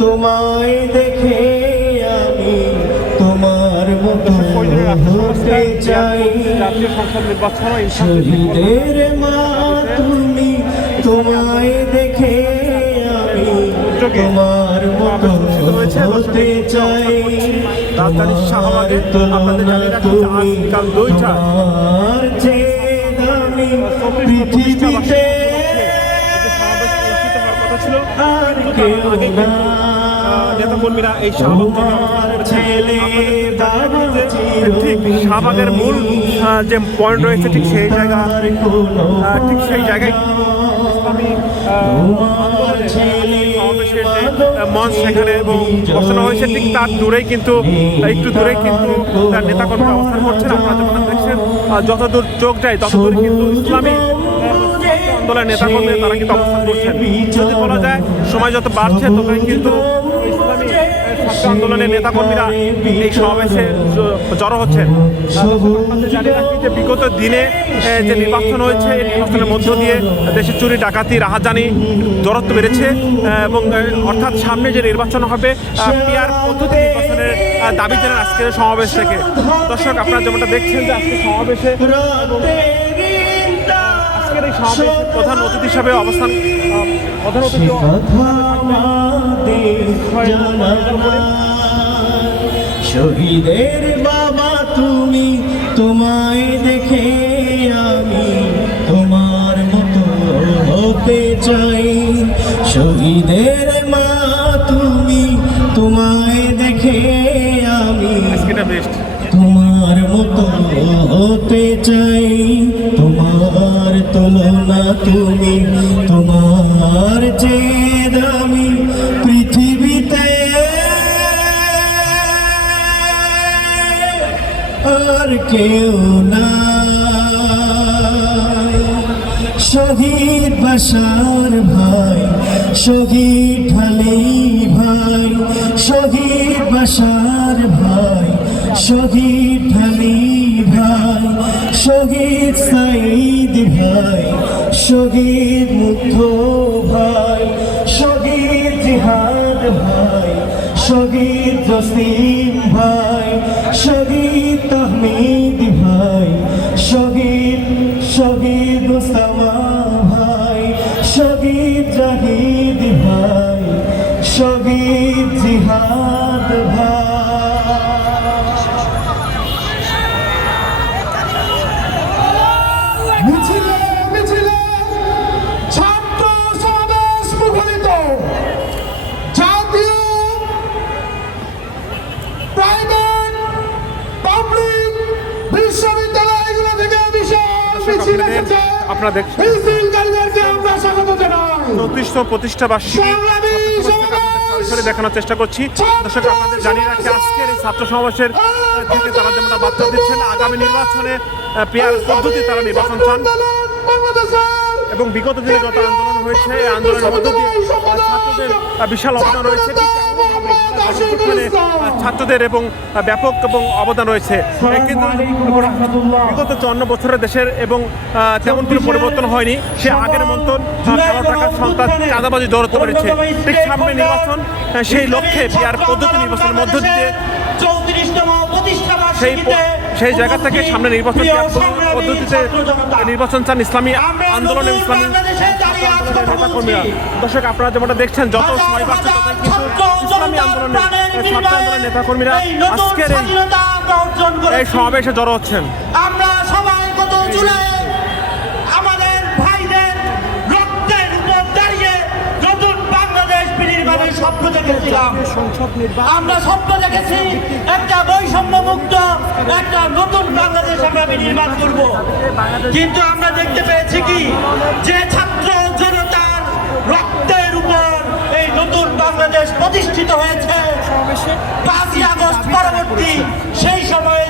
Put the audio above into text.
তোমায় দেখে আমি তোমার মতো হতে চাই। শহীদের মা তুমি তোমায় দেখে আমি তোমার মতো হতে চাই। রাজধানী শাহবাগে আপনাদের জানিয়ে রাখি আজকাল দুইটা তোমার যে আমি পৃথিবীতে ছিল আর কেউ না। নেতা কর্মীরা এই শাহবাগের মূল যে পয়েন্ট রয়েছে ঠিক সেই জায়গা ঠিক সেই জায়গায় মঞ্চ সেখানে এবং বসানো হয়েছে ঠিক তার দূরেই কিন্তু একটু দূরেই কিন্তু তার নেতা কর্মীরা অবস্থান করছেন। আপনারা যেমন দেখছেন যতদূর চোখ যায় ততদূর কিন্তু ইসলামী আহ, আন্দোলনের নেতা কর্মীরা তারা কিন্তু অবস্থান করছেন। যদি বলা যায় সময় যত বাড়ছে ততই কিন্তু আন্দোলনের নেতা কর্মীরা এই সমাবেশে জড়ো হচ্ছেন। যে বিগত দিনে যে নির্বাচন হয়েছে এই নির্বাচনের মধ্য দিয়ে দেশের চুরি ডাকাতি রাহাজানি দরত্ব বেড়েছে এবং অর্থাৎ সামনে যে নির্বাচন হবে পিয়ার পদ্ধতি নির্বাচনের দাবি জানান আজকের সমাবেশ থেকে। দর্শক আপনারা যেমনটা দেখছেন যে আজকে সমাবেশে আজকের এই সমাবেশে প্রধান অতিথি হিসাবে অবস্থান প্রধান অতিথি শহীদের বাবা তুমি তোমায় দেখে আমি তোমার মতো হতে চাই। শহীদের মা তুমি তোমায় দেখে আমি তোমার মতো হতে চাই। তোমার তুলনা তুমি, তোমার যে দামি পৃথিবীতে। আর কেউ না শহীদ বাসার ভাই, শহীদ ঢালি ভাই, শহীদ বাসার ভাই, শহীদ ঢালি ভাই, শহীদ সাইদ ভাই, শহীদ মুগ্ধ ভাই, শহীদ জিহাদ ভাই, শহীদ জসিম ভাই, শহীদ তহমিদ ভাই, শহীদ শহীদ ওসামা ভাই, শহীদ জাহিদ ভাই, শহীদ জিহাদ বিশাল আপনারা দেখছেন চৌত্রিশতম প্রতিষ্ঠা বার্ষিকী দেখানোর চেষ্টা করছি। দর্শক, আপনাদের জানিয়ে রাখি, আজকের এই ছাত্র সমাবেশের থেকে তারা যেমনটা বার্তা দিচ্ছেন, আগামী নির্বাচনে পেয়ার পদ্ধতি তারা নির্বাচন চান। এবং বিগত দিনে যত আন্দোলন হয়েছে এই আন্দোলনের মধ্য দিয়ে ছাত্রদের বিশাল অবদান রয়েছে। ছাত্রদের এবং ব্যাপক এবং অবদান রয়েছে। কিন্তু বিগত চুয়ান্ন বছরের দেশের এবং তেমন কোনো পরিবর্তন হয়নি। সে আগের মতন কালো টাকার সন্তান চাঁদাবাজি দৌড়তে পেরেছে। ঠিক সামনে নির্বাচন সেই লক্ষ্যে পেয়ার পদ্ধতি নির্বাচনের মধ্য দিয়ে সেই সেই জায়গা থেকে সামনে নির্বাচন পদ্ধতিতে নির্বাচন চান ইসলামী আন্দোলন ইসলামী বাংলাদেশে দাঁড়িয়ে আজ আন্দোলনের কথা নেতা কর্মীরা বলছি। দর্শক আপনারা যেমনটা দেখছেন যত সময় পাচ্ছে ততই কিন্তু ইসলামী আন্দোলনের ছাত্র আন্দোলনের নেতা কর্মীরা এই আজকের এই। সমাবেশে জড়ো হচ্ছেন আমরা সবাই গত জুলাই আমাদের ভাইদের রক্তের উপর দাঁড়িয়ে নতুন বাংলাদেশ বিনির্মাণের স্বপ্ন আমরা স্বপ্ন দেখেছি একটা বৈষম্য মুক্ত একটা নতুন বাংলাদেশ আমরা বিনির্মাণ করব। কিন্তু আমরা দেখতে পেয়েছি কি? যে ছাত্র জনতার রক্তের উপর এই নতুন বাংলাদেশ প্রতিষ্ঠিত হয়েছে। পাঁচই আগস্ট পরবর্তী সেই সময়ে